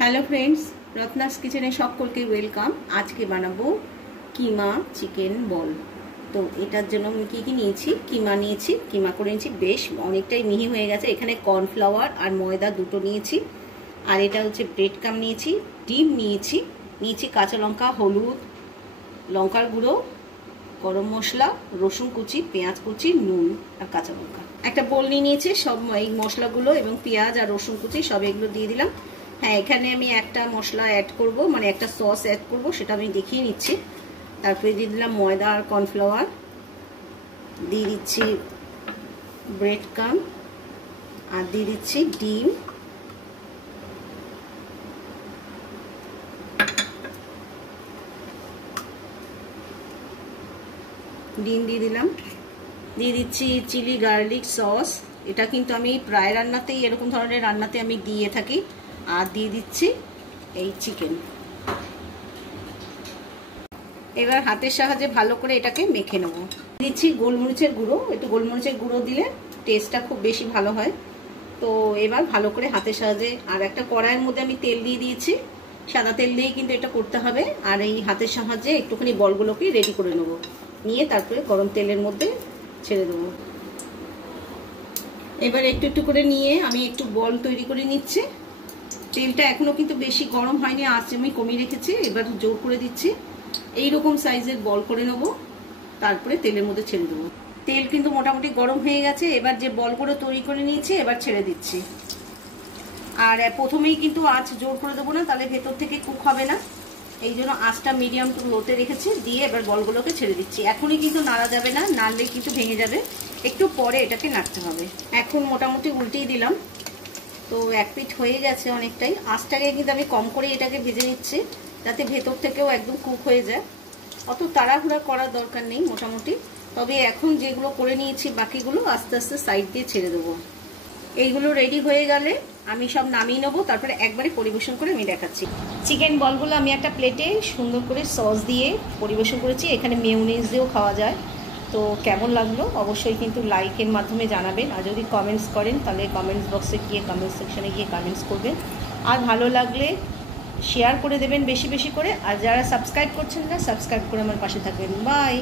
Hello friends, Ratna's কিচেনে সকলকে welcome. আজকে বানাবো কিমা চিকেন বল। তো এটার জন্য আমি কী কী নিয়েছি, কিমা করে নিয়েছি, বেশ অনেকটাই মিহি হয়ে গেছে। এখানে কর্নফ্লাওয়ার আর ময়দা দুটো নিয়েছি, আর এটা হচ্ছে ব্রেড ক্রাম নিয়েছি, ডিম নিয়েছি কাঁচা লঙ্কা, হলুদ, লঙ্কার গুঁড়ো, গরম মশলা, রসুন কুচি, পেঁয়াজ কুচি, নুন আর কাঁচা লঙ্কা। একটা বোল নিয়েছি, সব এই মশলাগুলো এবং পেঁয়াজ আর রসুন কুচি সব এগুলো দিয়ে দিলাম। হ্যাঁ, এখানে আমি একটা মশলা অ্যাড করব, মানে একটা সস অ্যাড করব, সেটা আমি দেখিয়ে নিচ্ছি। তারপরে দিয়ে দিলাম ময়দা আর কর্নফ্লাওয়ার, দিয়ে দিচ্ছি ব্রেড ক্রাম, আর দিয়ে দিচ্ছি ডিম, দিয়ে দিলাম, দিয়ে দিচ্ছি চিলি গার্লিক সস। এটা কিন্তু আমি প্রায় রান্নাতেই, এরকম ধরনের রান্নাতে আমি দিয়ে থাকি। আর দিয়ে দিচ্ছি এই চিকেন। এবার হাতের সাহায্যে ভালো করে এটাকে মেখে নেব। দিচ্ছি গোলমরিচের গুঁড়ো, একটু গোলমরিচের গুঁড়ো দিলে টেস্টটা খুব বেশি ভালো হয়। তো এবার ভালো করে হাতের সাহায্যে, আর একটা কড়াইয়ের মধ্যে আমি তেল দিয়ে দিয়েছি, সাদা তেল দিয়েই কিন্তু এটা করতে হবে। আর এই হাতের সাহায্যে একটুখানি বলগুলোকে রেডি করে নেব, নিয়ে তারপরে গরম তেলের মধ্যে ছেড়ে দেবো। এবার একটু একটু করে নিয়ে আমি একটু বল তৈরি করে নিচ্ছি। তেলটা এখনো কিন্তু বেশি গরম হয়নি, আঁচ আমি কমিয়ে রেখেছি। এবার জোর করে দিচ্ছি, এইরকম সাইজের বল করে নেব, তারপরে তেলের মধ্যে ছেড়ে দেবো। তেল কিন্তু মোটামুটি গরম হয়ে গেছে। এবার যে বলগুলো তৈরি করে নিয়েছি এবার ছেড়ে দিচ্ছি। আর প্রথমেই কিন্তু আঁচ জোর করে দেবো না, তাহলে ভেতর থেকে কুক হবে না। এই জন্য আঁচটা মিডিয়াম টু লোতে রেখেছি, দিয়ে এবার বলগুলোকে ছেড়ে দিচ্ছি। এখনই কিন্তু নাড়া যাবে না, নাড়লে কিন্তু ভেঙে যাবে, একটু পরে এটাকে নাড়তে হবে। এখন মোটামুটি উল্টেই দিলাম। তো এক পিঠ হয়ে গেছে অনেকটাই। আঁচটাকে কিন্তু আমি কম করে এটাকে ভেজে নিচ্ছি, যাতে ভেতর থেকেও একদম কুক হয়ে যায়। অত তাড়াহুড়া করার দরকার নেই মোটামুটি। তবে এখন যেগুলো করে নিয়েছি বাকিগুলো আস্তে আস্তে সাইড দিয়ে ছেড়ে দেবো। এইগুলো রেডি হয়ে গেলে আমি সব নামিয়ে নেবো, তারপরে একবারে পরিবেশন করে আমি দেখাচ্ছি। চিকেন বলগুলো আমি একটা প্লেটে সুন্দর করে সস দিয়ে পরিবেশন করেছি। এখানে মেয়োনিজ দিয়েও খাওয়া যায়। তো কেমন লাগলো অবশ্যই কিন্তু লাইকের মাধ্যমে জানাবেন, আর যদি কমেন্টস করেন তাহলে কমেন্টস বক্সে গিয়ে, কমেন্ট সেকশনে গিয়ে কমেন্টস করবেন। আর ভালো লাগলে শেয়ার করে দেবেন বেশি বেশি করে। আর যারা সাবস্ক্রাইব করছেন না, সাবস্ক্রাইব করে আমার পাশে থাকবেন। বাই।